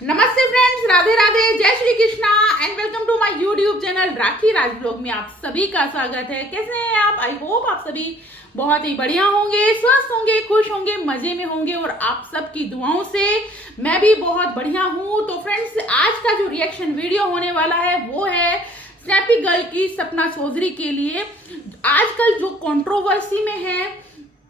नमस्ते फ्रेंड्स, राधे राधे, जय Shri Krishna and welcome to my YouTube channel Rakhi Raj blog में आप सभी का स्वागत है। कैसे हैं आप? आई होप आप सभी बहुत ही बढ़िया होंगे, स्वस्थ होंगे, खुश होंगे, मजे में होंगे और आप सबकी दुआओं से मैं भी बहुत बढ़िया हूं। तो फ्रेंड्स, आज का जो रिएक्शन वीडियो होने वाला है वो है स्नैपी गर्ल की सपना चौधरी के लिए। आजकल जो कंट्रोवर्सी में है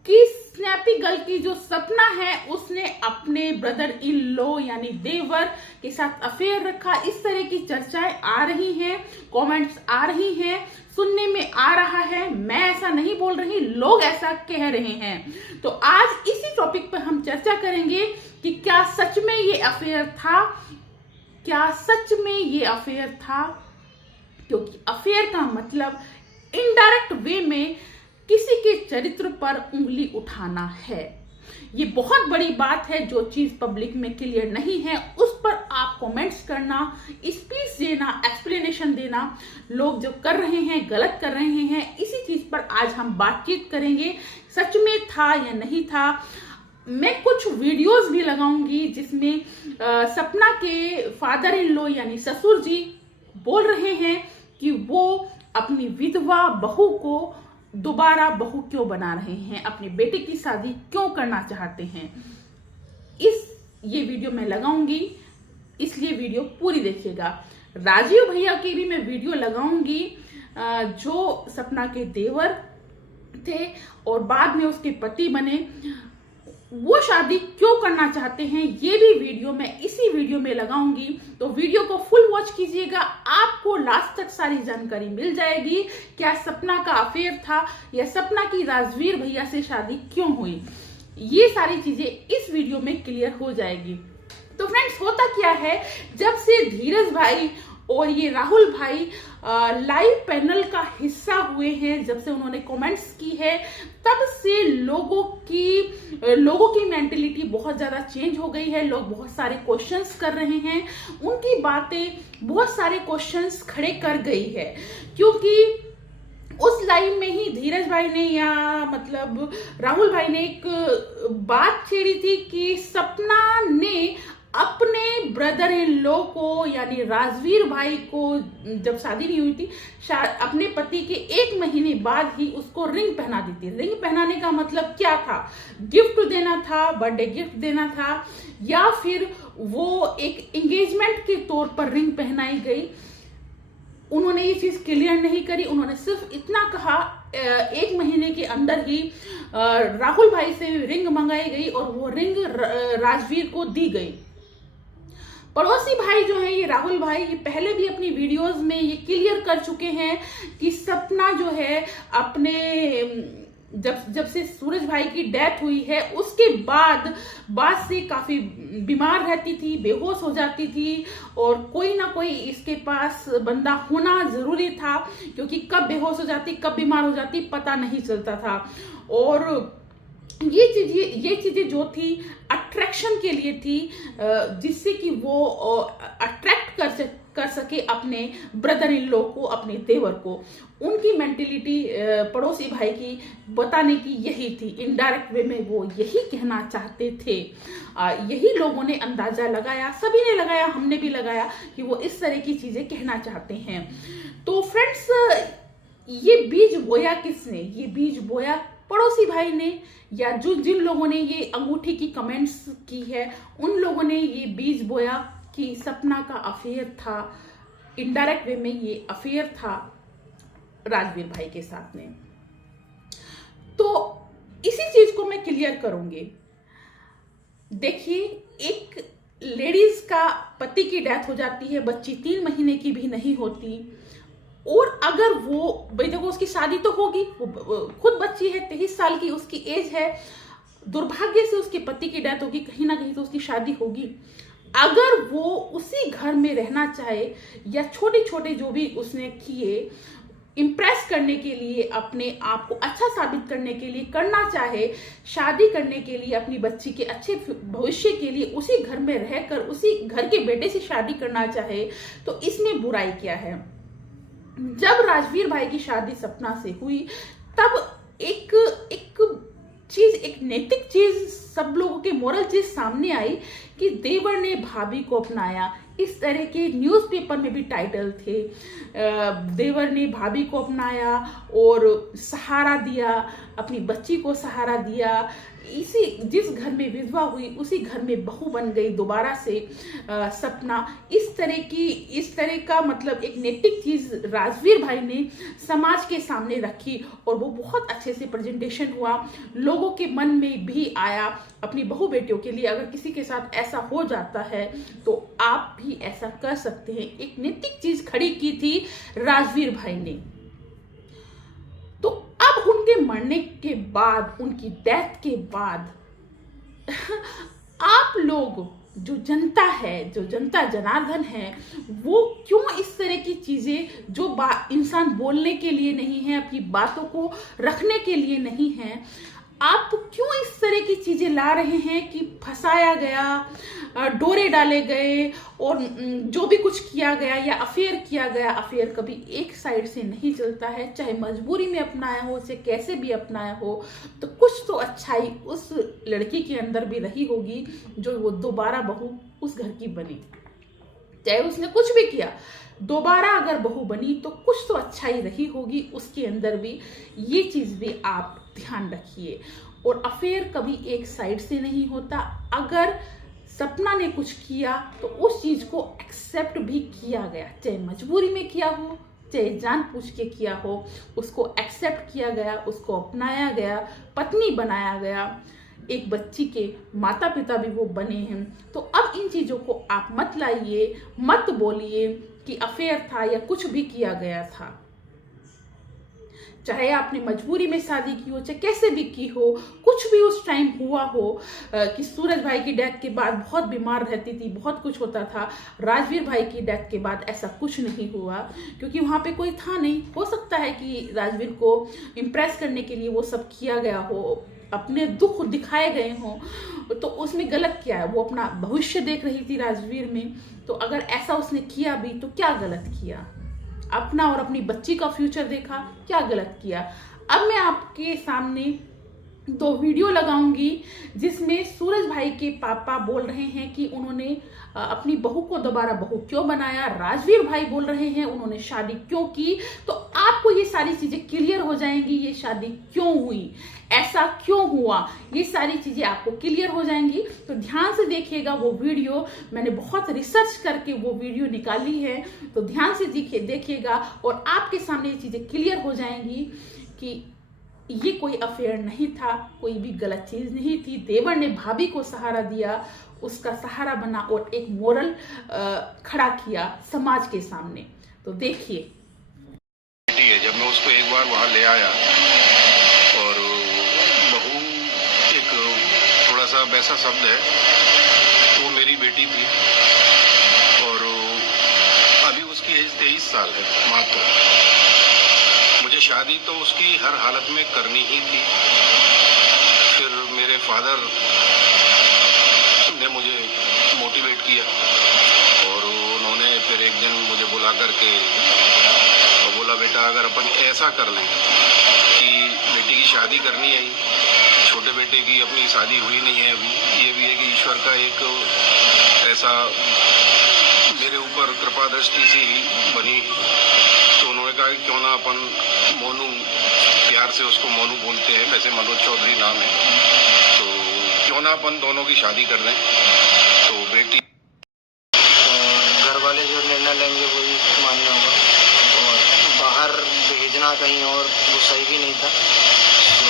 कि स्नैपी गर्ल की जो सपना है उसने अपने ब्रदर इन लॉ यानी देवर के साथ अफेयर रखा। इस तरह की चर्चाएं आ रही हैं, कमेंट्स आ रही हैं, सुनने में आ रहा है। मैं ऐसा नहीं बोल रही, लोग ऐसा कह रहे हैं। तो आज इसी टॉपिक पर हम चर्चा करेंगे कि क्या सच में ये अफेयर था, क्या सच में ये अफेयर था। क्योंकि अफेयर का मतलब इनडायरेक्ट वे में किसी के चरित्र पर उंगली उठाना है। ये बहुत बड़ी बात है। जो चीज पब्लिक में क्लियर नहीं है उस पर आप कमेंट्स करना, स्पीच देना, एक्सप्लेनेशन देना, लोग जो कर रहे हैं गलत कर रहे हैं, इसी चीज पर आज हम बातचीत करेंगे। सच में था या नहीं था। मैं कुछ वीडियोस भी लगाऊंगी जिसमें सपना के फादर इन लॉ यानी ससुर जी बोल रहे हैं कि वो अपनी विधवा बहू को दोबारा बहू क्यों बना रहे हैं, अपने बेटे की शादी क्यों करना चाहते हैं। ये वीडियो मैं लगाऊंगी, इसलिए वीडियो पूरी देखिएगा। राजीव भैया की भी मैं वीडियो लगाऊंगी जो सपना के देवर थे और बाद में उसके पति बने। वो शादी क्यों करना चाहते हैं ये भी वीडियो मैं इसी वीडियो में लगाऊंगी। तो वीडियो को फुल वॉच कीजिएगा, आपको लास्ट तक सारी जानकारी मिल जाएगी। क्या सपना का अफेयर था या सपना की राजवीर भैया से शादी क्यों हुई, ये सारी चीजें इस वीडियो में क्लियर हो जाएगी। तो फ्रेंड्स, होता क्या है, जब से धीरज भाई और ये राहुल भाई लाइव पैनल का हिस्सा हुए हैं, जब से उन्होंने कमेंट्स की है, तब से लोगों की मेंटेलिटी बहुत ज्यादा चेंज हो गई है। लोग बहुत सारे क्वेश्चंस कर रहे हैं, उनकी बातें बहुत सारे क्वेश्चंस खड़े कर गई है। क्योंकि उस लाइव में ही धीरज भाई ने या मतलब राहुल भाई ने एक बात छेड़ी थी कि सपना ने अपने ब्रदर इन लॉ को यानी राजवीर भाई को, जब शादी नहीं हुई थी, अपने पति के 1 महीने बाद ही उसको रिंग पहना दी थी। रिंग पहनाने का मतलब क्या था? गिफ्ट देना था, बर्थडे गिफ्ट देना था, या फिर वो एक एंगेजमेंट के तौर पर रिंग पहनाई गई। उन्होंने ये चीज क्लियर नहीं करी। उन्होंने सिर्फ इतना कहा 1 महीने के अंदर ही राहुल भाई से रिंग मंगाई गई और वो रिंग राजवीर को दी गई। पड़ोसी भाई जो है ये राहुल भाई, ये पहले भी अपनी वीडियोस में ये क्लियर कर चुके हैं कि सपना जो है अपने जब से सूरज भाई की डेथ हुई है उसके बाद से काफी बीमार रहती थी, बेहोश हो जाती थी और कोई ना कोई इसके पास बंदा होना जरूरी था। क्योंकि कब बेहोश हो जाती, कब बीमार हो जाती पता नहीं चलता था। और ये चीजें जो थी अट्रैक्शन के लिए थी, जिससे कि वो अट्रैक्ट कर सके अपने ब्रदर इन लॉ को, अपने देवर को। उनकी मेंटेलिटी पड़ोसी भाई की बताने की यही थी। इनडायरेक्ट वे में वो यही कहना चाहते थे। यही लोगों ने अंदाजा लगाया, सभी ने लगाया, हमने भी लगाया कि वो इस तरह की चीजें कहना चाहते हैं। तो फ्रेंड्स, ये बीज बोया किसने? ये बीज बोया पड़ोसी भाई ने, या जिन लोगों ने ये अंगूठी की कमेंट्स की है उन लोगों ने ये बीज बोया कि सपना का अफेयर था। इनडायरेक्ट वे में ये अफेयर था राजवीर भाई के साथ में। तो इसी चीज को मैं क्लियर करूंगी। देखिए, एक लेडीज का पति की डेथ हो जाती है, बच्ची 3 महीने की भी नहीं होती, और अगर वो भाई देखो उसकी शादी तो होगी, वो खुद बच्ची है, 23 साल की उसकी एज है, दुर्भाग्य से उसके पति की डेथ होगी, कहीं ना कहीं तो उसकी शादी होगी। अगर वो उसी घर में रहना चाहे या छोटे छोटे जो भी उसने किए इम्प्रेस करने के लिए, अपने आप को अच्छा साबित करने के लिए करना चाहे, शादी करने के लिए, अपनी बच्ची के अच्छे भविष्य के लिए उसी घर में रहकर उसी घर के बेटे से शादी करना चाहे, तो इसमें बुराई क्या है? जब राजवीर भाई की शादी सपना से हुई तब एक चीज, एक नैतिक चीज सब लोगों के मोरल चीज सामने आई कि देवर ने भाभी को अपनाया। इस तरह के न्यूज़पेपर में भी टाइटल थे, देवर ने भाभी को अपनाया और सहारा दिया, अपनी बच्ची को सहारा दिया। इसी जिस घर में विधवा हुई उसी घर में बहू बन गई दोबारा से सपना। इस तरह का मतलब एक नैतिक चीज राजवीर भाई ने समाज के सामने रखी और वो बहुत अच्छे से प्रेजेंटेशन हुआ, लोगों के मन में भी आया। अपनी बहू बेटियों के लिए अगर किसी के साथ ऐसा हो जाता है तो आप भी ऐसा कर सकते हैं, एक नैतिक चीज खड़ी की थी राजवीर भाई ने। तो अब उनके मरने के बाद, उनकी डेथ के बाद आप लोग जो जनता है, जो जनता जनार्दन है, वो क्यों इस तरह की चीजें जो इंसान बोलने के लिए नहीं है, अपनी बातों को रखने के लिए नहीं है, आप क्यों इस तरह की चीजें ला रहे हैं कि फंसाया गया, डोरे डाले गए और जो भी कुछ किया गया या अफेयर किया गया। अफेयर कभी एक साइड से नहीं चलता है, चाहे मजबूरी में अपनाया हो, उसे कैसे भी अपनाया हो, तो कुछ तो अच्छाई उस लड़की के अंदर भी रही होगी जो वो दोबारा बहू उस घर की बनी। चाहे उसने कुछ भी किया, दोबारा अगर बहू बनी तो कुछ तो अच्छाई रही होगी उसके अंदर भी। ये चीज भी आप ध्यान रखिए। और अफेयर कभी एक साइड से नहीं होता। अगर सपना ने कुछ किया तो उस चीज को एक्सेप्ट भी किया गया, चाहे मजबूरी में किया हो, चाहे जानबूझ के किया हो, उसको एक्सेप्ट किया गया, उसको अपनाया गया, पत्नी बनाया गया, एक बच्ची के माता पिता भी वो बने हैं। तो अब इन चीजों को आप मत लाइए, मत बोलिए कि अफेयर था या कुछ भी किया गया था। चाहे आपने मजबूरी में शादी की हो, चाहे कैसे भी की हो, कुछ भी उस टाइम हुआ हो कि सूरज भाई की डेथ के बाद बहुत बीमार रहती थी, बहुत कुछ होता था। राजवीर भाई की डेथ के बाद ऐसा कुछ नहीं हुआ क्योंकि वहां पे कोई था नहीं। हो सकता है कि राजवीर को इम्प्रेस करने के लिए वो सब किया गया हो, अपने दुख दिखाए गए हों, तो उसमें गलत क्या है? वो अपना भविष्य देख रही थी राजवीर में, तो अगर ऐसा उसने किया भी तो क्या गलत किया? अपना और अपनी बच्ची का फ्यूचर देखा, क्या गलत किया? अब मैं आपके सामने 2 वीडियो लगाऊंगी जिसमें सूरज भाई के पापा बोल रहे हैं कि उन्होंने अपनी बहू को दोबारा बहू क्यों बनाया, राजवीर भाई बोल रहे हैं उन्होंने शादी क्यों की। तो आपको ये सारी चीजें क्लियर हो जाएंगी, ये शादी क्यों हुई, ऐसा क्यों हुआ, ये सारी चीजें आपको क्लियर हो जाएंगी। तो ध्यान से देखिएगा वो वीडियो, मैंने बहुत रिसर्च करके वो वीडियो निकाली है, तो ध्यान से देखिएगा और आपके सामने ये चीजें क्लियर हो जाएंगी कि ये कोई अफेयर नहीं था, कोई भी गलत चीज नहीं थी। देवर ने भाभी को सहारा दिया, उसका सहारा बना और एक मोरल खड़ा किया समाज के सामने। तो देखिए, जब मैं उसको एक बार वहां ले आया और बहू एक थोड़ा सा वैसा शब्द है, वो मेरी बेटी थी और अभी उसकी एज 23 साल है मात्र। मुझे शादी तो उसकी हर हालत में करनी ही थी। फिर मेरे फादर ने मुझे मोटिवेट किया और उन्होंने फिर एक दिन मुझे बुला करके बोला, बेटा अगर अपन ऐसा कर लें कि बेटी की शादी करनी है, छोटे बेटे की अपनी शादी हुई नहीं है अभी, ये भी है कि ईश्वर का एक ऐसा मेरे ऊपर कृपा दृष्टि सी बनी। तो उन्होंने कहा कि क्यों ना अपन मोनू, प्यार से उसको मोनू बोलते हैं, वैसे मनोज चौधरी नाम है, तो क्यों ना अपन दोनों की शादी कर दें। तो बेटी घर वाले जो निर्णय लेंगे वही मानना होगा और बाहर भेजना कहीं और वो सही भी नहीं था। तो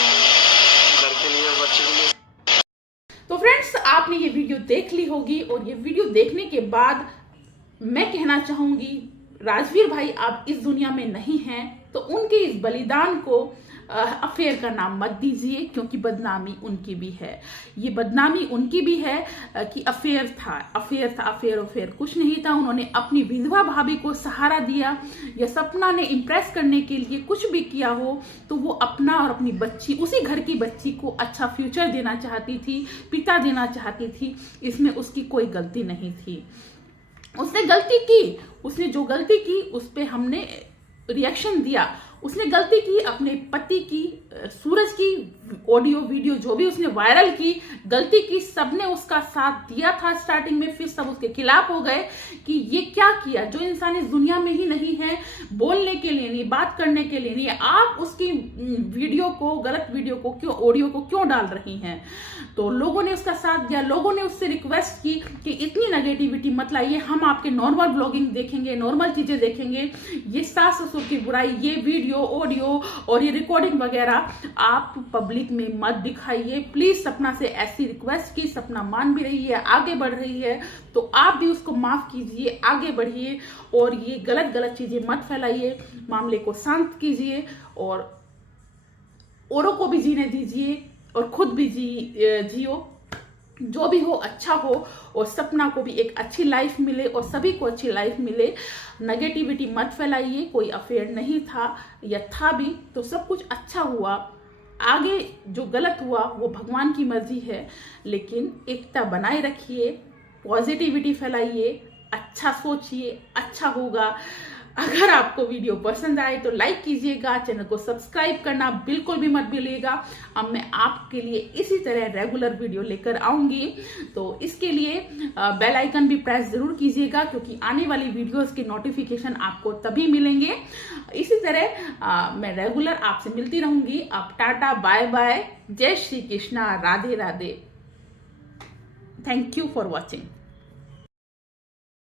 घर के लिए, बच्चे के लिए। तो फ्रेंड्स, आपने ये वीडियो देख ली होगी और ये वीडियो देखने के बाद मैं कहना चाहूंगी, राजवीर भाई आप इस दुनिया में नहीं हैं, तो उनके इस बलिदान को अफेयर का नाम मत दीजिए, क्योंकि बदनामी उनकी भी है। ये बदनामी उनकी भी है कि अफेयर था। अफेयर कुछ नहीं था। उन्होंने अपनी विधवा भाभी को सहारा दिया, या सपना ने इम्प्रेस करने के लिए कुछ भी किया हो, तो वो अपना और अपनी बच्ची, उसी घर की बच्ची को अच्छा फ्यूचर देना चाहती थी, पिता देना चाहती थी। इसमें उसकी कोई गलती नहीं थी। उसने गलती की, उसने जो गलती की उस पर हमने रिएक्शन दिया। उसने गलती की अपने पति की, सूरज की ऑडियो वीडियो जो भी उसने वायरल की, गलती की, सबने उसका साथ दिया था स्टार्टिंग में, फिर सब उसके खिलाफ हो गए कि ये क्या किया, जो इंसान इस दुनिया में ही नहीं है, बोलने के लिए नहीं, बात करने के लिए नहीं, आप उसकी वीडियो को, गलत वीडियो को क्यों, ऑडियो को क्यों डाल रही हैं। तो लोगों ने उसका साथ दिया, लोगों ने उससे रिक्वेस्ट की कि इतनी नेगेटिविटी मत लाइए, हम आपके नॉर्मल ब्लॉगिंग देखेंगे, नॉर्मल चीजें देखेंगे, ये सास ससुर की बुराई, ये वीडियो ऑडियो और ये रिकॉर्डिंग वगैरह आप पब्लिक में मत दिखाइए प्लीज। सपना से ऐसी रिक्वेस्ट की, सपना मान भी रही है, आगे बढ़ रही है, तो आप भी उसको माफ कीजिए, आगे बढ़िए और ये गलत चीजें मत फैलाइए, मामले को शांत कीजिए और औरों को भी जीने दीजिए और खुद भी जियो, जो भी हो अच्छा हो और सपना को भी एक अच्छी लाइफ मिले और सभी को अच्छी लाइफ मिले। नेगेटिविटी मत फैलाइए, कोई अफेयर नहीं था या था भी तो सब कुछ अच्छा हुआ, आगे जो गलत हुआ वो भगवान की मर्जी है, लेकिन एकता बनाए रखिए, पॉजिटिविटी फैलाइए, अच्छा सोचिए, अच्छा होगा। अगर आपको वीडियो पसंद आए तो लाइक कीजिएगा, चैनल को सब्सक्राइब करना बिल्कुल भी मत भूलिएगा। अब मैं आपके लिए इसी तरह रेगुलर वीडियो लेकर आऊंगी, तो इसके लिए बेल आइकन भी प्रेस जरूर कीजिएगा, क्योंकि आने वाली वीडियोस के नोटिफिकेशन आपको तभी मिलेंगे। इसी तरह मैं रेगुलर आपसे मिलती रहूंगी। अब टाटा, बाय बाय, जय Shri Krishna, Radhe Radhe, thank you for watching.